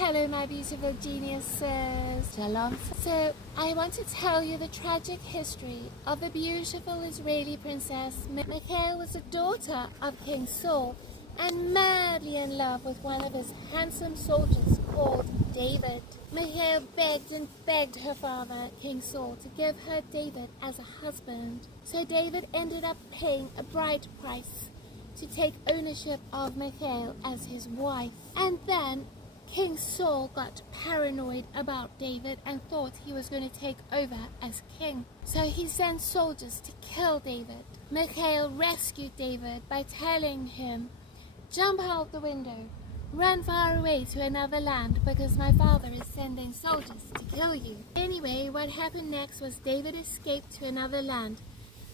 Hello my beautiful geniuses. Shalom. So I want to tell you the tragic history of the beautiful Israeli princess. Michal was a daughter of King Saul and madly in love with one of his handsome soldiers called David. Michal begged and begged her father, King Saul, to give her David as a husband. So David ended up paying a bride price to take ownership of Michal as his wife. And then King Saul got paranoid about David and thought he was going to take over as king. So he sent soldiers to kill David. Michal rescued David by telling him, "Jump out the window, run far away to another land because my father is sending soldiers to kill you." Anyway, what happened next was David escaped to another land,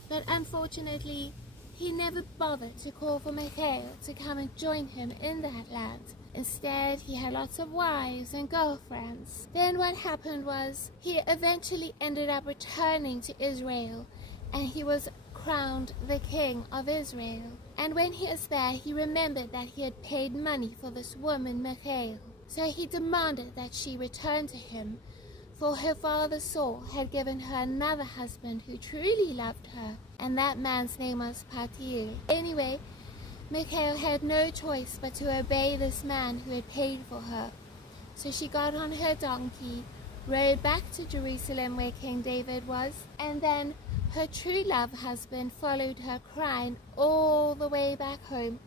but unfortunately he never bothered to call for Michal to come and join him in that land. Instead, he had lots of wives and girlfriends. Then what happened was he eventually ended up returning to Israel, and he was crowned the king of Israel. And when he was there, he remembered that he had paid money for this woman, Michal. So he demanded that she return to him, for her father Saul had given her another husband who truly loved her, and that man's name was Patiel. Anyway, Michal had no choice but to obey this man who had paid for her. So she got on her donkey, rode back to Jerusalem where King David was, and then her true love husband followed her crying all the way back home,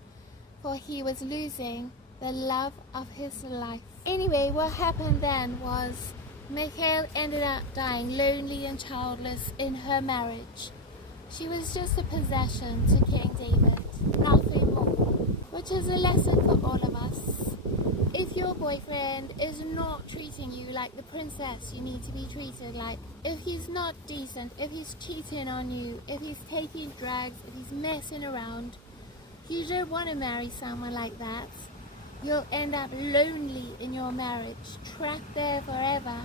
for he was losing the love of his life. Anyway, what happened then was Michal ended up dying lonely and childless in her marriage. She was just a possession to King David, nothing more, which is a lesson for all of us. If your boyfriend is not treating you like the princess you need to be treated like, if he's not decent, if he's cheating on you, if he's taking drugs, if he's messing around, you don't want to marry someone like that. You'll end up lonely in your marriage, trapped there forever,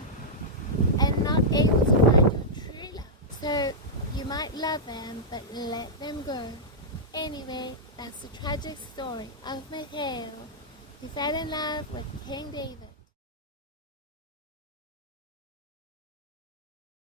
and not able to find your true love. So you might love them, but let them go. Anyway, that's the tragic story of Michal, who fell in love with King David.